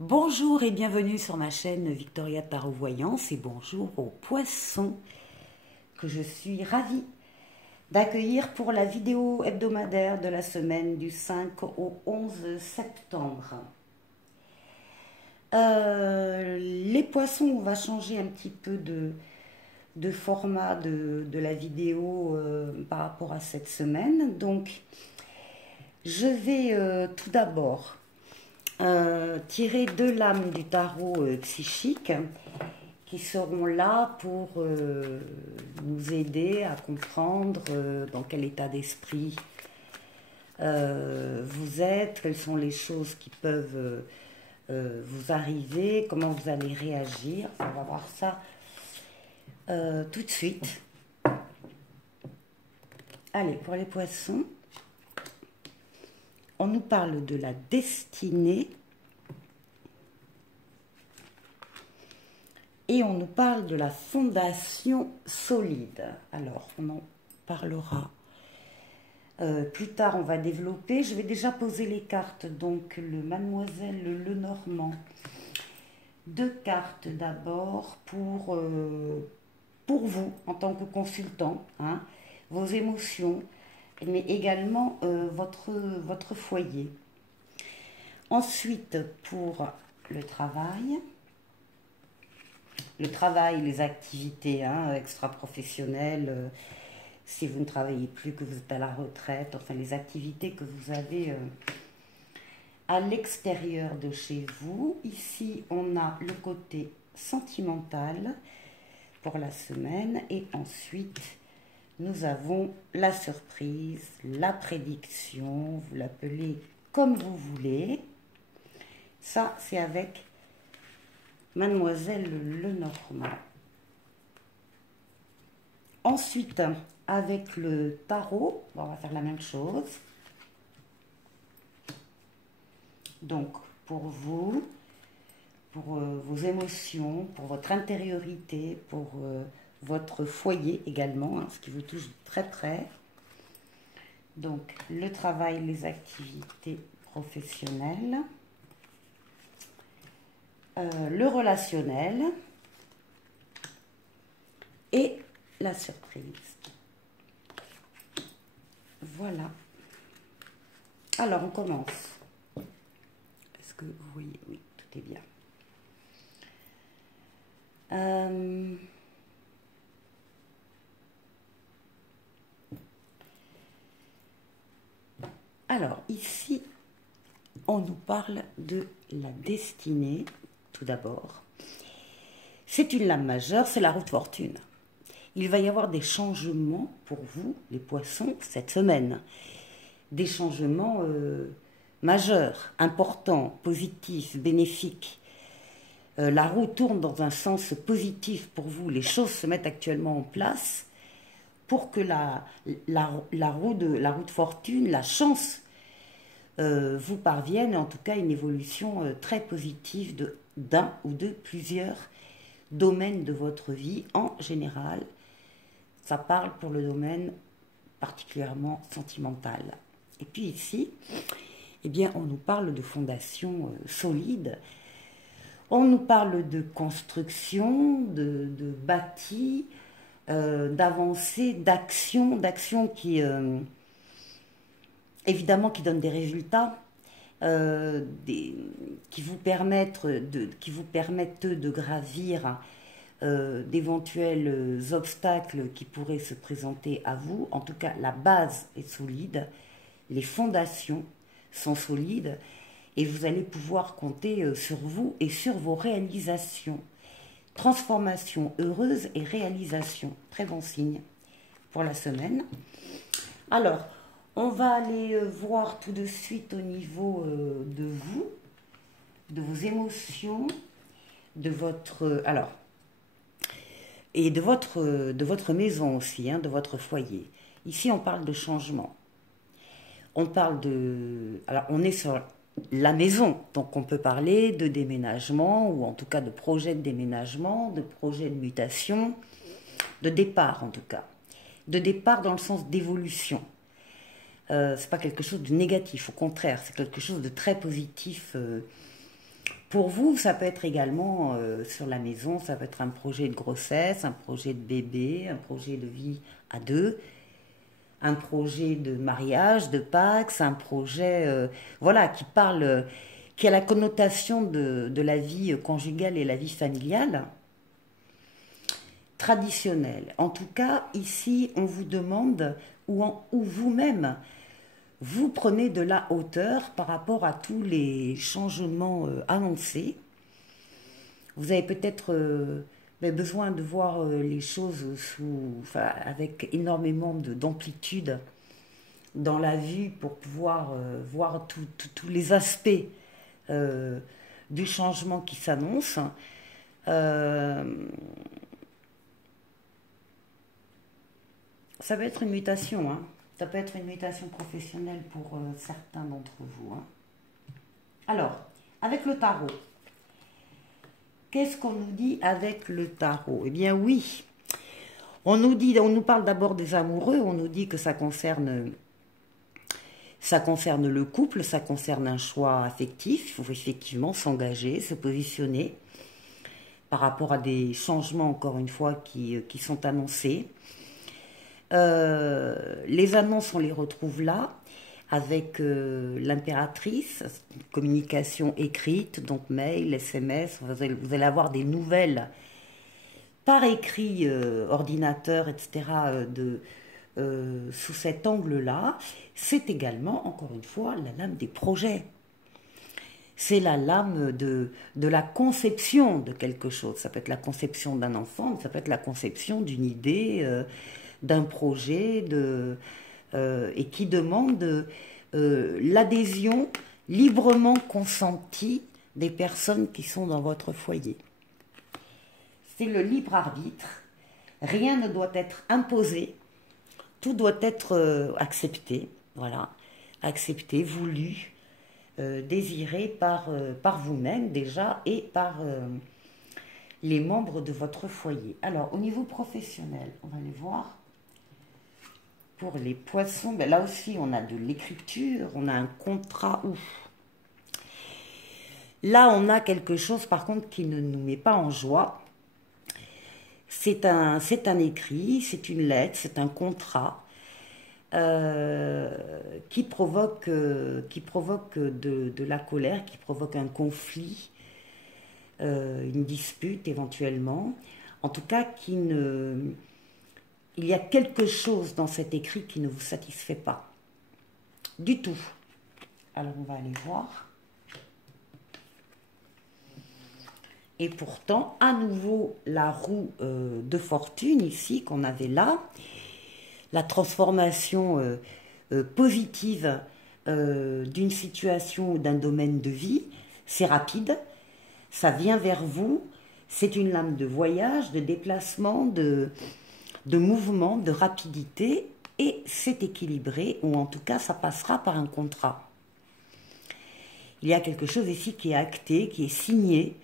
Bonjour et bienvenue sur ma chaîne Victoria Tarot Voyance et bonjour aux poissons que je suis ravie d'accueillir pour la vidéo hebdomadaire de la semaine du 5 au 11 septembre. Les poissons, on va changer un petit peu de format de la vidéo par rapport à cette semaine. Donc, je vais tout d'abord tirer deux lames du tarot psychique qui seront là pour nous aider à comprendre dans quel état d'esprit vous êtes, quelles sont les choses qui peuvent vous arriver, comment vous allez réagir. On va voir ça tout de suite. Allez, pour les poissons, on nous parle de la destinée et on nous parle de la fondation solide. Alors, on en parlera plus tard, on va développer. Je vais déjà poser les cartes. Donc, le Mademoiselle Lenormand. Deux cartes d'abord pour vous en tant que consultant, hein, vos émotions, mais également votre foyer. Ensuite, pour le travail, les activités extra-professionnelles, si vous ne travaillez plus, que vous êtes à la retraite, enfin les activités que vous avez à l'extérieur de chez vous. Ici, on a le côté sentimental pour la semaine et ensuite, nous avons la surprise, la prédiction, vous l'appelez comme vous voulez. Ça, c'est avec Mademoiselle Lenormand. Ensuite, avec le tarot, on va faire la même chose. Donc, pour vous, pour vos émotions, pour votre intériorité, pour votre foyer également, hein, ce qui vous touche très près. Donc, le travail, les activités professionnelles, le relationnel et la surprise. Voilà. Alors, on commence. Est-ce que vous voyez? Oui, tout est bien. Alors, ici, on nous parle de la destinée, tout d'abord. C'est une lame majeure, c'est la roue de fortune. Il va y avoir des changements pour vous, les poissons, cette semaine. Des changements majeurs, importants, positifs, bénéfiques. La roue tourne dans un sens positif pour vous. Les choses se mettent actuellement en place pour que la roue de fortune, la chance, vous parvienne, en tout cas une évolution très positive d'un ou de plusieurs domaines de votre vie en général. Ça parle pour le domaine particulièrement sentimental. Et puis ici, eh bien, on nous parle de fondation solide. On nous parle de construction, de bâti, d'avancée, d'action qui, évidemment, qui donnent des résultats, qui vous permettent de gravir d'éventuels obstacles qui pourraient se présenter à vous. En tout cas, la base est solide, les fondations sont solides et vous allez pouvoir compter sur vous et sur vos réalisations. Transformation heureuse et réalisation, très bon signe pour la semaine. Alors, on va aller voir tout de suite au niveau de vous, de vos émotions, de votre... alors, et de votre maison aussi, hein, de votre foyer. Ici, on parle de changement. On parle de... Alors, on est sur la maison, donc on peut parler de déménagement, ou en tout cas de projet de déménagement, de projet de mutation, de départ en tout cas. De départ dans le sens d'évolution. C'est pas quelque chose de négatif, au contraire, c'est quelque chose de très positif Pour vous, ça peut être également sur la maison, ça peut être un projet de grossesse, un projet de bébé, un projet de vie à deux, un projet de mariage, de Pax, un projet voilà, qui parle, qui a la connotation de la vie conjugale et la vie familiale, traditionnelle. En tout cas, ici, on vous demande, ou vous-même, vous prenez de la hauteur par rapport à tous les changements annoncés. Vous avez peut-être besoin de voir les choses enfin, avec énormément d'amplitude dans la vue pour pouvoir voir tous les aspects du changement qui s'annonce. Ça peut être une mutation, hein. Ça peut être une mutation professionnelle pour certains d'entre vous, hein. Alors, avec le tarot, qu'est-ce qu'on nous dit avec le tarot? Eh bien oui, on nous parle d'abord des amoureux, on nous dit que ça concerne le couple, ça concerne un choix affectif, il faut effectivement s'engager, se positionner par rapport à des changements, encore une fois, qui sont annoncés. Les annonces, on les retrouve là, avec l'impératrice, communication écrite, donc mail, SMS, vous allez avoir des nouvelles par écrit, ordinateur, etc., sous cet angle-là. C'est également, encore une fois, la lame des projets. C'est la lame de la conception de quelque chose. Ça peut être la conception d'un enfant, ça peut être la conception d'une idée, d'un projet, et qui demande l'adhésion librement consentie des personnes qui sont dans votre foyer. C'est le libre arbitre. Rien ne doit être imposé. Tout doit être accepté. Voilà. Accepté, voulu, désiré par vous-même déjà et par les membres de votre foyer. Alors, au niveau professionnel, on va aller voir. Pour les poissons, ben là aussi, on a de l'écriture, on a un contrat. Ouf. Là, on a quelque chose, par contre, qui ne nous met pas en joie. C'est un écrit, c'est une lettre, c'est un contrat qui provoque de la colère, qui provoque un conflit, une dispute éventuellement. En tout cas, il y a quelque chose dans cet écrit qui ne vous satisfait pas du tout. Alors, on va aller voir. Et pourtant, à nouveau, la roue de fortune ici, qu'on avait là, la transformation positive d'une situation ou d'un domaine de vie, c'est rapide, ça vient vers vous, c'est une lame de voyage, de déplacement, de mouvement, de rapidité, et c'est équilibré, ou en tout cas, ça passera par un contrat. Il y a quelque chose ici qui est acté, qui est signé,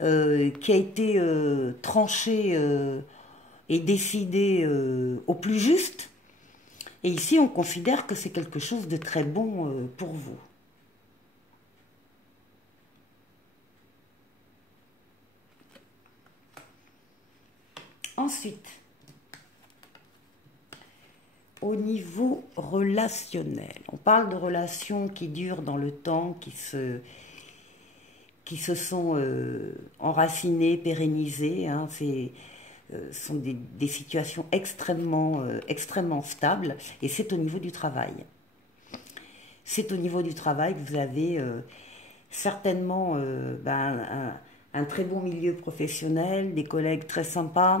qui a été tranché et décidé au plus juste. Et ici, on considère que c'est quelque chose de très bon pour vous. Ensuite, au niveau relationnel, on parle de relations qui durent dans le temps, qui se sont enracinées, pérennisées, hein, sont des situations extrêmement stables, et c'est au niveau du travail. C'est au niveau du travail que vous avez certainement un très bon milieu professionnel, des collègues très sympas,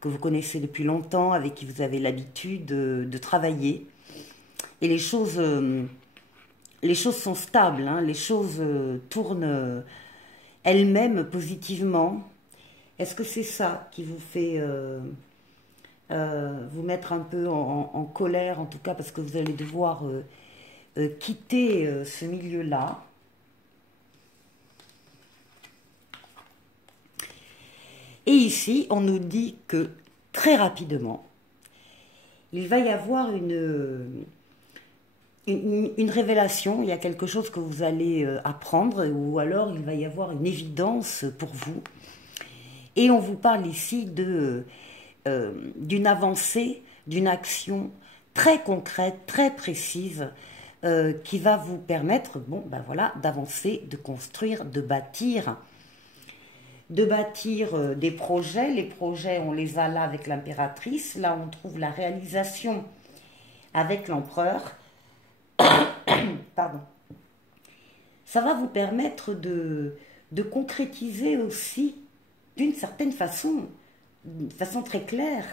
que vous connaissez depuis longtemps, avec qui vous avez l'habitude de travailler. Et les choses sont stables, hein, les choses tournent elles-mêmes positivement. Est-ce que c'est ça qui vous fait vous mettre un peu en colère, en tout cas, parce que vous allez devoir quitter ce milieu-là? Et ici, on nous dit que très rapidement, il va y avoir une révélation, il y a quelque chose que vous allez apprendre, ou alors il va y avoir une évidence pour vous. Et on vous parle ici d'une avancée, d'une action très concrète, très précise, qui va vous permettre, bon, ben voilà, d'avancer, de construire, de bâtir des projets. Les projets, on les a là avec l'impératrice. Là, on trouve la réalisation avec l'empereur. Pardon. Ça va vous permettre de concrétiser aussi, d'une certaine façon, d'une façon très claire,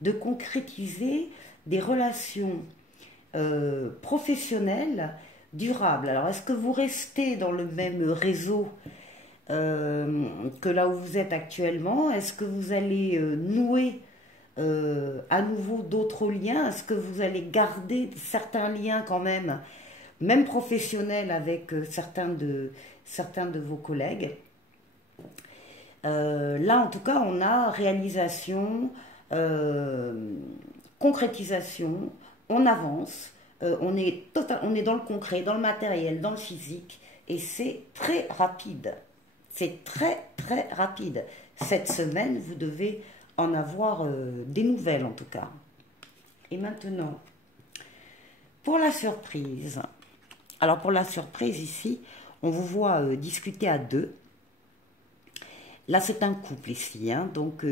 de concrétiser des relations professionnelles durables. Alors, est-ce que vous restez dans le même réseau que là où vous êtes actuellement? Est-ce que vous allez nouer à nouveau d'autres liens? Est-ce que vous allez garder certains liens quand même professionnels avec certains de vos collègues? Là, en tout cas, on a réalisation, concrétisation, on avance, on est dans le concret, dans le matériel, dans le physique, et c'est très rapide. C'est très, très rapide. Cette semaine, vous devez en avoir des nouvelles, en tout cas. Et maintenant, pour la surprise. Alors, pour la surprise, ici, on vous voit discuter à deux. Là, c'est un couple ici, hein, donc,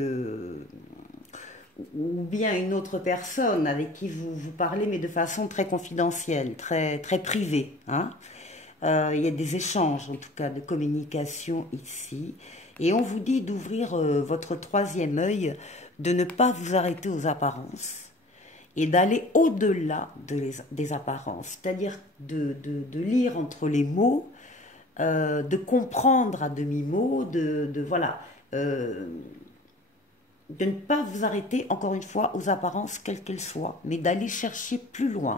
ou bien une autre personne avec qui vous parlez, mais de façon très confidentielle, très, très privée. Hein. Il y a des échanges, en tout cas, de communication ici. Et on vous dit d'ouvrir votre troisième œil, de ne pas vous arrêter aux apparences et d'aller au-delà des apparences, c'est-à-dire de lire entre les mots, de comprendre à demi-mot, voilà, de ne pas vous arrêter, encore une fois, aux apparences, quelles qu'elles soient, mais d'aller chercher plus loin.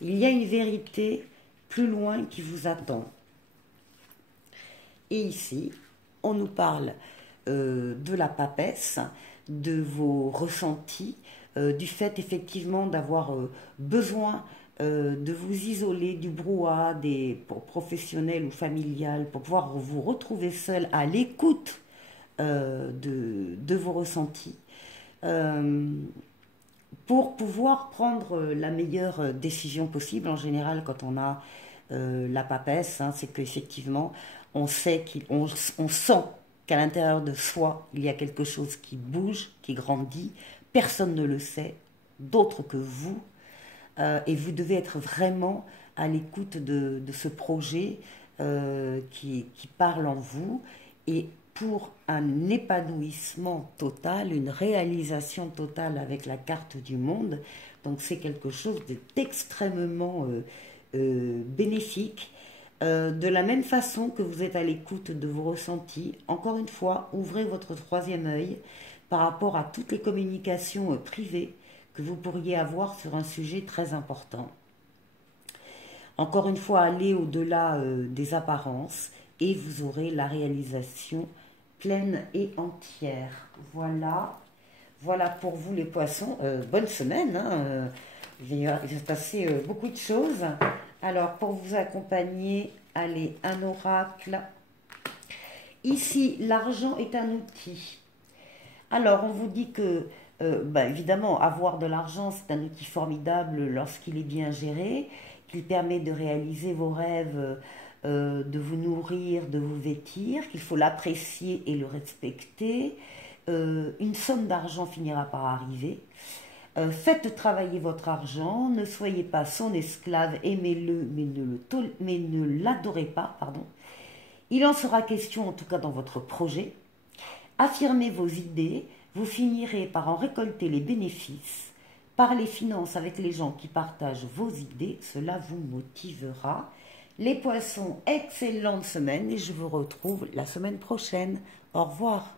Il y a une vérité plus loin qui vous attend. Et ici, on nous parle de la papesse, de vos ressentis, du fait effectivement d'avoir besoin de vous isoler du brouhaha professionnel ou familial pour pouvoir vous retrouver seul à l'écoute de vos ressentis, pour pouvoir prendre la meilleure décision possible. En général, quand on a la papesse, hein, c'est qu'effectivement, on sent qu'à l'intérieur de soi, il y a quelque chose qui bouge, qui grandit. Personne ne le sait, d'autre que vous. Et vous devez être vraiment à l'écoute de ce projet qui parle en vous. Et pour un épanouissement total, une réalisation totale avec la carte du monde, donc c'est quelque chose d'extrêmement bénéfique. De la même façon que vous êtes à l'écoute de vos ressentis, encore une fois, ouvrez votre troisième œil par rapport à toutes les communications privées que vous pourriez avoir sur un sujet très important. Encore une fois, allez au-delà des apparences et vous aurez la réalisation pleine et entière. Voilà, voilà pour vous les poissons. Bonne semaine, hein, il va se passer beaucoup de choses. Alors, pour vous accompagner, allez, un oracle. Ici, l'argent est un outil. Alors, on vous dit que, évidemment, avoir de l'argent, c'est un outil formidable lorsqu'il est bien géré, qu'il permet de réaliser vos rêves, de vous nourrir, de vous vêtir, qu'il faut l'apprécier et le respecter. Une somme d'argent finira par arriver. Faites travailler votre argent, ne soyez pas son esclave, aimez-le, mais ne l'adorez pas, pardon. Il en sera question, en tout cas dans votre projet. Affirmez vos idées, vous finirez par en récolter les bénéfices. Parlez finances avec les gens qui partagent vos idées, cela vous motivera. Les poissons, excellente semaine et je vous retrouve la semaine prochaine. Au revoir.